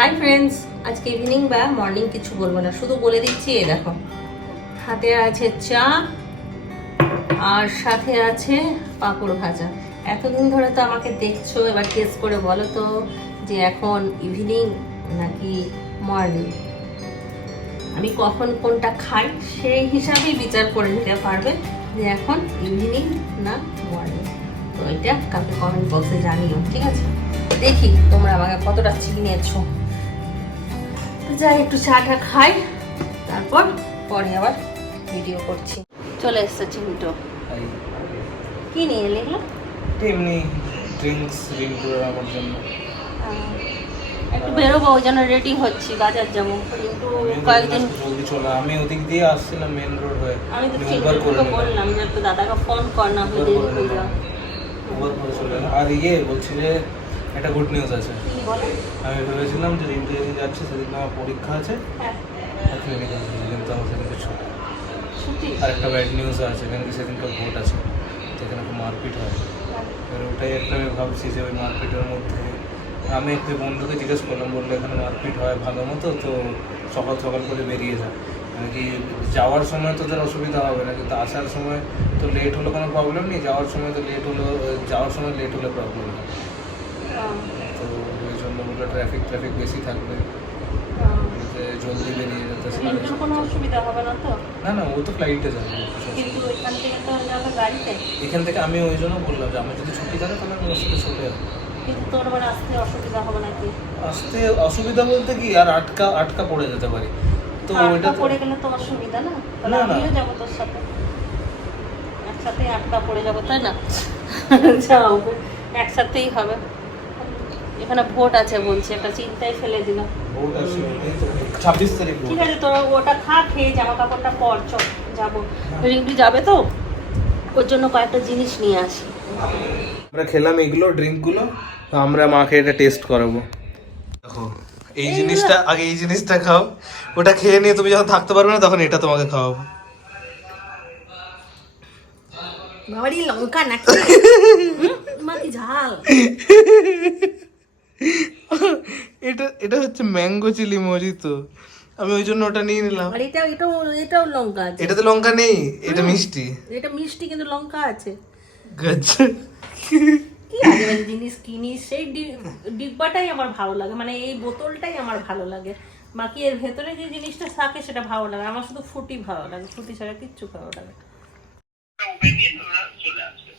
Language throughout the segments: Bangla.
হাই ফ্রেন্ডস আজকে ইভিনিং বা মর্নিং কিছু বলব না। শুধু বলে দিচ্ছি, এই দেখো। হাতে আছে চা, আর সাথে আছে পাঁপড় ভাজা। এতদিন ধরে তো আমাকে দেখছ, এবার টেস্ট করে বলো তো যে এখন ইভিনিং নাকি মর্নিং আমি কখন কোনটা খাই, সেই হিসাবেই বিচার করে নিতে পারবে যে এখন ইভিনিং না মর্নিং তো এটা কালকে কমেন্ট বক্সে জানিও, ঠিক আছে? দেখি তোমরা আমাকে কতটা চিনিয়েছো যাই একটু চাটা খাই। তারপর পরে আবার ভিডিও করছি। চলে এসছে চিন্টু কি নিয়ে এলে এগুলো? এমনি ড্রিঙ্কস ড্রিঙ্ক করে আমার জন্য। একটু বেরোবো ওই জন্য রেডি হচ্ছি বাজার যাব আমিও কয়েকদিন জলদি চলো আমি ওদিক দিয়ে আসছিলাম মেন রোড হয়ে। আমি তো করে চিন্টুকে বললাম যে একটু দাদাকে ফোন কর না হয়ে দেরি হয়ে এলাম। আর ইয়ে বলছি যে একটা গুড নিউজ আছে। আমি ভেবেছিলাম যে দিনকে যেদিন যাচ্ছি সেদিন আমার পরীক্ষা আছে। হ্যাঁ। কিন্তু আমার সেদিনকে ছুটি। ছুটি? আর একটা ব্যাড নিউজ আছে এখানে কি সেদিনকে ভোট আছে? সেখানে খুব মারপিট হয়। এবার ওটাই একটা আমি ভাবছি যে ওই মারপিটের মধ্যে। আমি একটু বন্ধুকে জিজ্ঞেস করলাম বলল এখানে মারপিট হয় ভালো মতো তো সকাল সকাল করে বেরিয়ে যায় কি যাওয়ার সময় তোদের অসুবিধা হবে না কিন্তু আসার সময় তো লেট হলে কোনো প্রবলেম নেই যাওয়ার সময় তো লেট হলো যাওয়ার সময় লেট হলে প্রবলেম হয় তো ওই জন্য বলল ট্রাফিক ট্রাফিক বেশি থাকবে। জলদি বেরিয়ে যেতে সাড়ে কোনো অসুবিধা হবে না তো? না না ও তো ফ্লাইটে যাবে। কিন্তু এখান থেকে তো যাবে গাড়িতে? এখান থেকে আমি ওই জন্য বললাম যে আমার যদি ছুটি থাকে তাহলে আমি ওর সাথে চলে যাব কিন্তু তোর আবার আসতে অসুবিধা হবে নাকি? আসতে অসুবিধা বলতে কি আর আটকা আটকা পড়ে যেতে পারি। তো ওইটা পড়ে গেলে তো অসুবিধা না? তাহলে না, না। আমিও যাব তোর সাথে। একসাথে আটকা পড়ে যাব তাই না? যাও একসাথেই হবে। এখানে ভোট আছে বলছে একটা চিন্তায় ফেলে তো। ছাব্বিশ তারিখ ঠিক আছে তোরা ওটা খা খেয়ে জামা কাপড়টা পর চল যাব। রিঙ্কি যাবে তো? ওর জন্য কয়েকটা জিনিস নিয়ে আসি। আমরা খেলাম এগুলো ড্রিঙ্কগুলো তো আমরা মাকে এটা টেস্ট করাবো। দেখো এই জিনিসটা আগে এই জিনিসটা খাও। ওটা খেয়ে নিয়ে তুমি যখন থাকতে পারবে না তখন এটা তোমাকে খাওয়াবো। বাবারই লঙ্কা নাকি? মাটি ঝাল। এটা এটা হচ্ছে ম্যাঙ্গো চিলি মজিতো আমি ওই জন্য ওটা নিয়ে নিলাম। আর এটা এটাও এটাও লঙ্কা আছে। এটাতে লঙ্কা নেই এটা মিষ্টি। এটা মিষ্টি কিন্তু লঙ্কা আছে। আচ্ছা কি আজেবাজে জিনিস কিনিস সেই ডি- ডিব্বাটাই আমার ভালো লাগে। মানে এই বোতলটাই আমার ভালো লাগে। বাকি এর ভেতরে যে জিনিসটা থাকে সেটা ভালো লাগে। আমার শুধু ফুটি ভালো লাগে। ফুটি ছাড়া কিচ্ছু ভালো লাগে চলে আসবে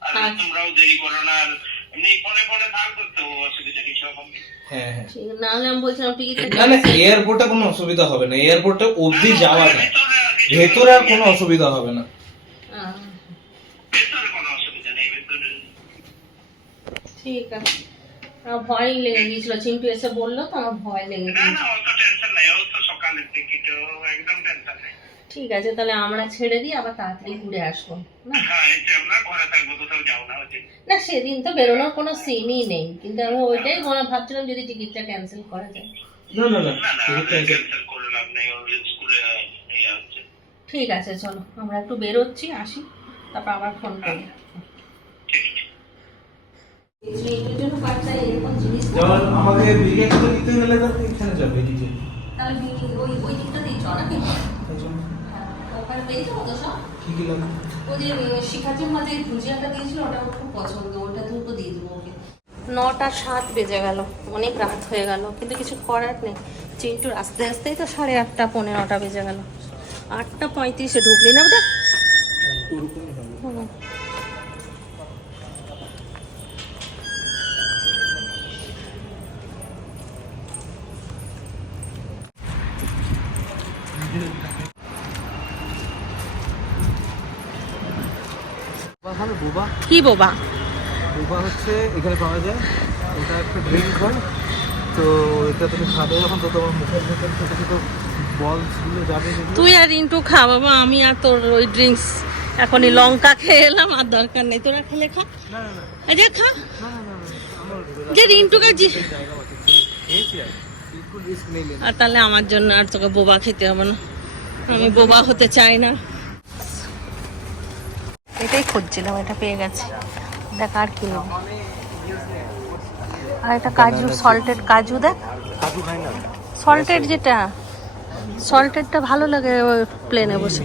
আর আচ্ছা। তোমরাও দেরি করো না। আর এমনি ফোনে ফোনে থাকবে তো অসুবিধা কিছু হবে না। হ্যাঁ হ্যাঁ। ঠিক আমি বলছিলাম টিকিটটা না না এয়ারপোর্টে কোনো অসুবিধা হবে না। এয়ারপোর্টে অবধি যাওয়া যায়। ভেতরে আর কোনো অসুবিধা হবে না। ঠিক আছে। আমার ভয় লেগে গিয়েছিল। চিন্টু এসে বলল তো আমার ভয় লেগে গিয়েছিল না অত টেনশন নেই ও তো সকালের টিকিট ও একদম টেনশন নেই ঠিক আছে তাহলে আমরা ছেড়ে দিই আবার তাড়াতাড়ি ঘুরে আসব না? হ্যাঁ এই যে আমরা ঘরে থাকব কোথাও যাও না সেদিন তো বেরোনোর কোনো সিনই নেই কিন্তু আমি ওইটাই মনে ভাবছিলাম যদি টিকিটটা ক্যান্সেল করা যায়। না না না ঠিক আছে চলো আমরা একটু বেরোচ্ছি আসি তারপর আবার ফোন করি। ঠিক আছে। এর জন্য বাচ্চা এরকম জিনিস যেমন আমাকে বিরিয়ানিটা নিতে গেলে তো এখানে যাবে ওই ওই দিকটা দিচ্ছ নাকি তো সব? কি কি লাগবে ও যে শিখাচির মাঝে ভুজিয়াটা দিয়েছিল ওটা ওর খুব পছন্দ ওটা দুটো দিয়ে দেবো ওকে। নটা সাত বেজে গেল অনেক রাত হয়ে গেল কিন্তু কিছু করার নেই। চিন্টুর আস্তে আস্তেই তো সাড়ে আটটা পনেরোটা নটা বেজে গেল। আটটা পঁয়ত্রিশে ঢুকলি না ওটা? কি বোবা? বোবা হচ্ছে এখানে পাওয়া যায়। এটা একটা ড্রিঙ্ক হয় তো এটা তুমি খাবে যখন তো তোমার মুখের ভেতর ছোটো ছোটো বলসগুলো যাবে তুই আর ইন্টু খা বাবা আমি আর তোর ওই ড্রিঙ্কস এখনই লঙ্কা খেয়ে এলাম আর দরকার নেই। তোরা খেলে খা। না না না। খা। যে রিন্টুকে জি আর তাহলে আমার জন্য আর তোকে বোবা খেতে হবে না। আমি বোবা হতে চাই না। এটাই খুঁজছিলাম এটা পেয়ে গেছি। দেখ আর কি আর এটা কাজু সল্টেড কাজু দেখ। কাজু খাই না। সল্টেড যেটা সল্টেডটা ভালো লাগে প্লেনে বসে।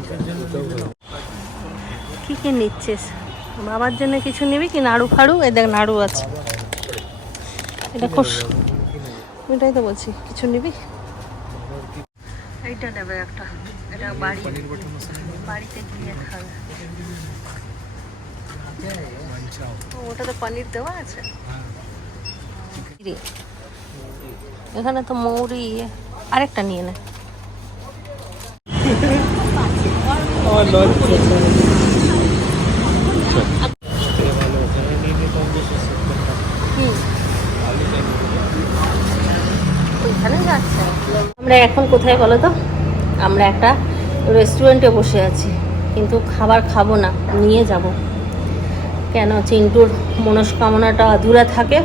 কি কি নিচ্ছিস? বাবার জন্য কিছু নিবি কি? নাড়ু ফাড়ু? এ দেখ নাড়ু আছে। এটা খুব এটাই তো বলছি কিছু নিবি? এইটা নেবে একটা। এটা বাড়ি বাড়িতে গিয়ে খাবে। ও, ওটাতে পনির দেওয়া আছে? রে, এখানে তো মৌরি ইয়ে। আরেকটা নিয়ে নে। আমরা এখন কোথায় বলো তো? আমরা একটা রেস্টুরেন্টে বসে আছি। কিন্তু খাবার খাব না নিয়ে যাব। কেন চিন্টুর মনস্কামনাটা আধুরা থাকে?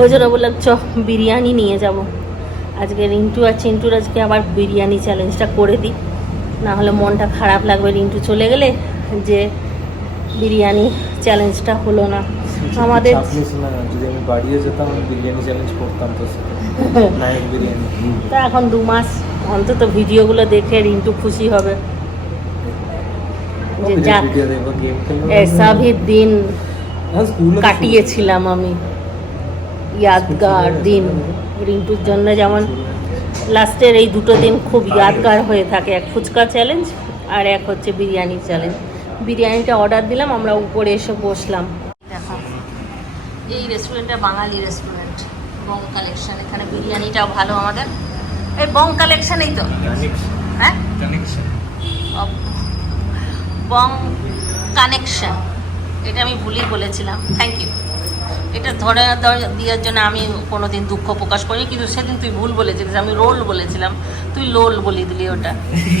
ওই জন্য বললাম চ বিরিয়ানি নিয়ে যাব। আজকে রিন্টু আর চিন্টুর আজকে আবার বিরিয়ানি চ্যালেঞ্জটা করে দিই। না হলে মনটা খারাপ লাগবে রিন্টু চলে গেলে যে বিরিয়ানি চ্যালেঞ্জটা হলো না। আমাদের চাপ নিস না, যদি আমি বাড়িয়ে যেতাম বিরিয়ানি চ্যালেঞ্জ করতাম তো বিরিয়ানি। তা এখন দু মাস অন্তত ভিডিওগুলো দেখে রিন্টু খুশি হবে। যে দিন কাটিয়েছিলাম আমি। ইয়াদগার দিন। রিন্টুর জন্য যেমন লাস্টের এই দুটো দিন খুব ইয়াদগার হয়ে থাকে। এক ফুচকা চ্যালেঞ্জ আর এক হচ্ছে বিরিয়ানি চ্যালেঞ্জ বিরিয়ানিটা অর্ডার দিলাম আমরা উপরে এসে বসলাম। দেখো এই রেস্টুরেন্টটা বাঙালি রেস্টুরেন্ট বং কালেকশন এখানে বিরিয়ানিটাও ভালো আমাদের। এই বং কালেকশানেই তো। হ্যাঁ? বং কানেকশন এটা আমি ভুলই বলেছিলাম থ্যাংক ইউ এটা ধরে ধরে দেওয়ার জন্য আমি কোনো দিন দুঃখ প্রকাশ করি কিন্তু সেদিন তুই ভুল বলেছিলিস আমি রোল বলেছিলাম তুই লোল বলে দিলি ওটা।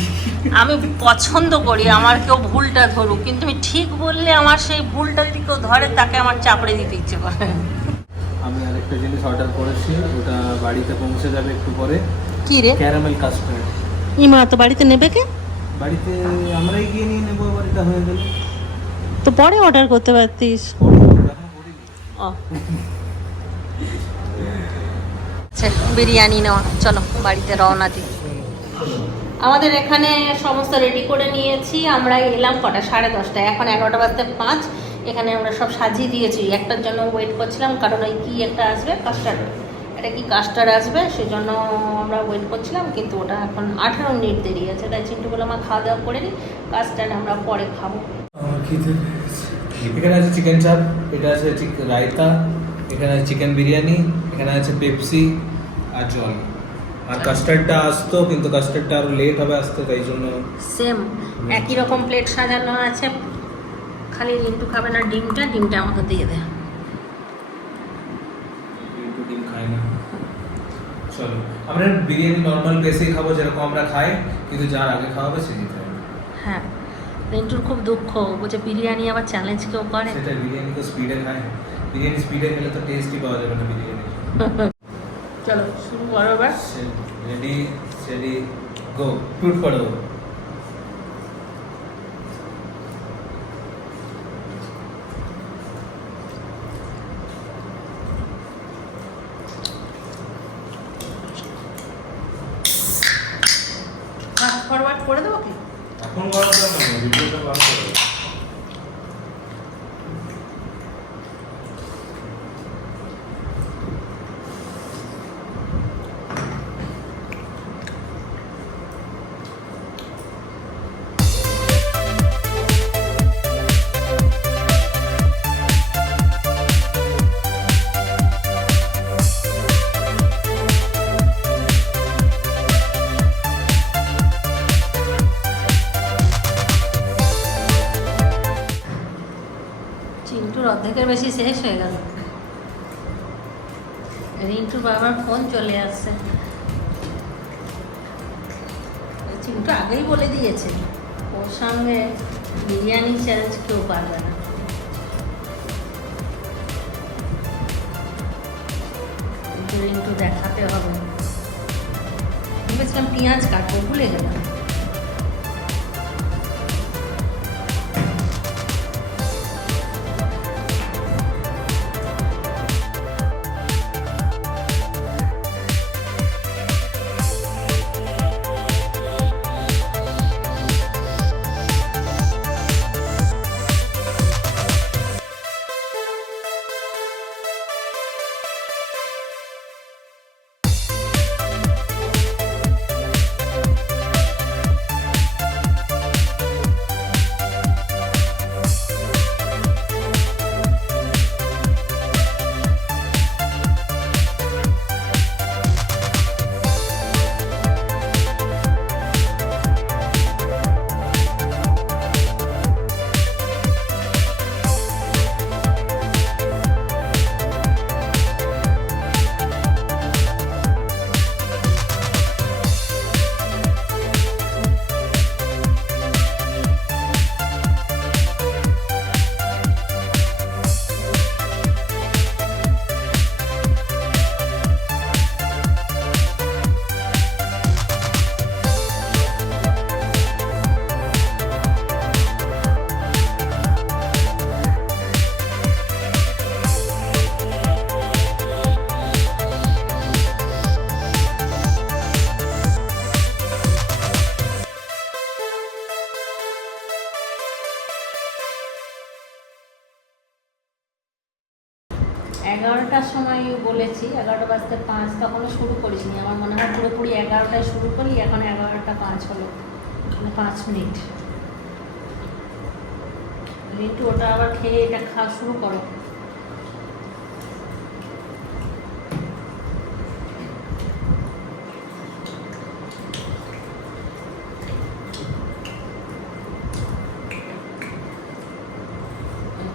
আমি পছন্দ করি আমার কেউ ভুলটা ধরুক কিন্তু আমি ঠিক বললে আমার সেই ভুলটা যদি কেউ ধরে তাকে আমার চাপড়ে দিতে ইচ্ছে করে। আমি আরেকটা জিনিস অর্ডার করেছি ওটা বাড়িতে পৌঁছে যাবে একটু পরে। কি রে? ক্যারামেল কাস্টার্ড ইমা তো বাড়িতে নেবে কে? বাড়িতে আমরাই গিয়ে নিয়ে হয়ে গেলে। তো পরে অর্ডার করতে পারতিস। আচ্ছা বিরিয়ানি নেওয়া চলো বাড়িতে রওনা দিই। আমাদের এখানে সমস্ত রেডি করে নিয়েছি। আমরা এলাম কটা? সাড়ে দশটা এখন এগারোটা বাজতে পাঁচ। এখানে আমরা সব সাজিয়ে দিয়েছি। একটার জন্য ওয়েট করছিলাম কারণ ওই কী একটা আসবে? কাস্টার্ড এটা কি কাস্টার্ড আসবে? সেজন্য আমরা ওয়েট করছিলাম কিন্তু ওটা এখন আঠারো মিনিট দেরি আছে। তাই চিন্টু বলে আমার খাওয়া দাওয়া করে নিই কাস্টার্ড আমরা পরে খাব। এখানে আছে চিকেন চাপ এটা আছে চিক- রায়তা এখানে আছে চিকেন বিরিয়ানি এখানে আছে পেপসি আর জল। আর কাস্টার্ডটা আসতো কিন্তু কাস্টার্ডটা আরও লেট হবে আসতে তাই জন্য সেম একই রকম প্লেট সাজানো আছে। খালি রিন্টু খাবে না ডিমটা ডিমটা আমাকে দিয়ে দে। ডিম না। চলো আমরা বিরিয়ানি নর্মাল বেসেই খাব যেরকম আমরা খাই কিন্তু যার আগে খাওয়াবে সে জিতে যাবে। হ্যাঁ রিন্টুর খুব দুঃখ। বলছে বিরিয়ানি আবার চ্যালেঞ্জ কেউ করে? সেটা বিরিয়ানি তো স্পিডে খায়। বিরিয়ানি স্পিডে খেলে তো টেস্টই পাওয়া যাবে না বিরিয়ানি। চলো শুরু করো এবার। রেডি রেডি গো টুট পড়ো ফাস্ট ফরওয়ার্ড করে দেবো এখন গরম কেন ভিডিওটা বার অর্ধেকের বেশি শেষ হয়ে গেল রিন্টুর বাবার ফোন চলে আসছে। চিন্টু আগেই বলে দিয়েছে, ওর সঙ্গে বিরিয়ানি চ্যালেঞ্জ কেউ পারবে না। রিন্টু দেখাতে হবে। ভেবেছিলাম পেঁয়াজ কাটবো, ভুলে গেলাম। বলেছি, এগারোটা বাজতে পাঁচ, তখনও শুরু করিসনি। আমার মনে হয় পুরোপুরি এগারোটায় শুরু করি, এখন এগারোটা পাঁচ হলো মানে পাঁচ মিনিট। রিন্টু, ওটা আবার খেয়ে এটা খাওয়া শুরু করো।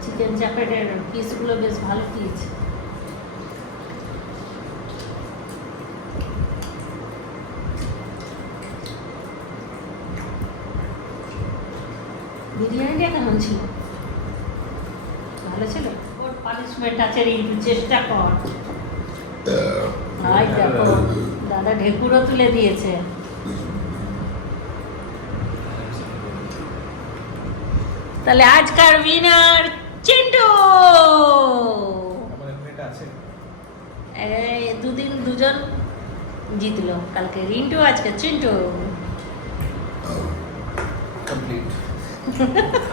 চিকেন চ্যাপেটের পিসগুলো বেশ ভালো পিস বিরিয়ানিটা কেমন ছিল ভালো ছিল আছে রিন্টু চেষ্টা কর। হাই দেখো দাদা ঢেকুরও তুলে দিয়েছে। তাহলে আজকার উইনার চিন্টু! দুদিন দুজন জিতলো। কালকে রিন্টু আজকে চিন্টু। কমপ্লিট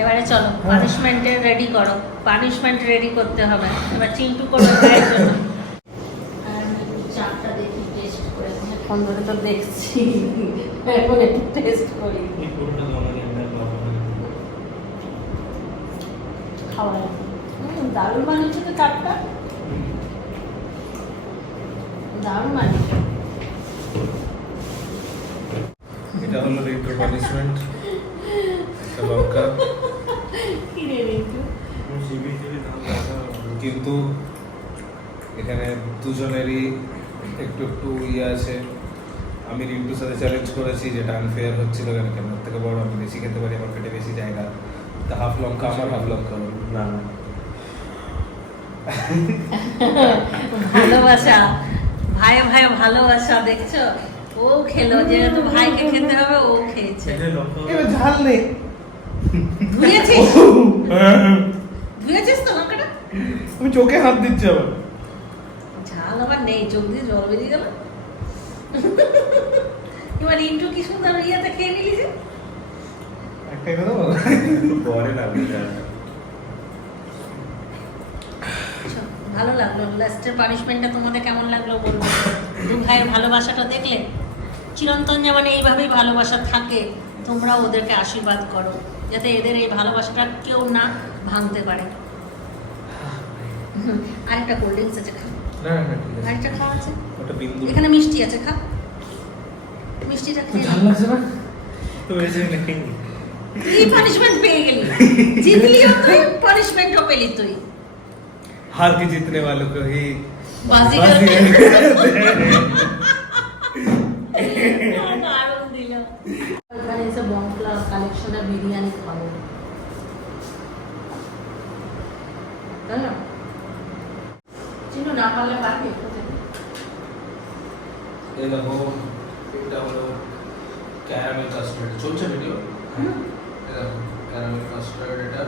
এবারে চলো পানিশমেন্টের রেডি করো। পানিশমেন্ট রেডি করতে হবে। এবার চিন্টু করবে ভাইয়ের জন্য। আর চাটা দেখি টেস্ট করে ধরে তো দেখছি। এখন একটু টেস্ট করি। মনে খাওয়া দারুণ বানিয়েছো তো চাটটা। দারুণ বানিয়েছো। এটা হলো রিন্টুর পানিশমেন্ট একটা লঙ্কা কি রে রিন্টু কিন্তু এখানে দুজনেরই একটু একটু ইয়ে আছে। আমি রিন্টুর সাথে চ্যালেঞ্জ করেছি যেটা আনফেয়ার হচ্ছিল কেন? কেন? ওর থেকে বড় আমি বেশি খেতে পারি আমার পেটে বেশি জায়গা তা হাফ লঙ্কা আমার হাফ লঙ্কা। না না। ভালোবাসা। ভাই ভাই ভালোবাসা দেখছ? ও খেলো যেহেতু ভাইকে খেতে হবে ও খেয়েছে। এবার ঝাল নেই। ধুয়েছিস? তো লঙ্কাটা আমি চোখে হাত দিচ্ছি আবার। ঝাল আবার নেই চোখ দিয়ে জল বেরিয়ে গেল। এবার ইন্টু কি সুন্দর ইয়েতে খেয়ে নিলি যে? একটা কথা বল। পরে লাগবে আচ্ছা, ভালো লাগল। লাস্টের পানিশমেন্টটা তোমাদের কেমন লাগল বলব দু ভাইয়ের ভালোবাসাটা দেখলে? চিরন্তন যেমন এইভাবেই ভালোবাসা থাকে তোমরা ওদেরকে আশীর্বাদ করো যাতে এদের এই ভালোবাসাটা কেউ না ভাঙতে পারে। আরেকটা কোল্ড ড্রিঙ্কস আছে খা না না ঠিক আছে আরেকটা খাওয়া আছে ওটা বিন্দু এখানে মিষ্টি আছে খা মিষ্টিটা খেয়ে ঝাল লাগছে না তো বেশি নেই কি পানিশমেন্ট পেয়ে গেলি জিতলিও তুই পানিশমেন্টও পেলি তুই हार के जीतने वालों को ही বাজিগার बाजीगर এই দেখো এটা হলো ক্যারামেল কাস্টার্ড চলছে ভিডিও ক্যারামেল কাস্টার্ড এটা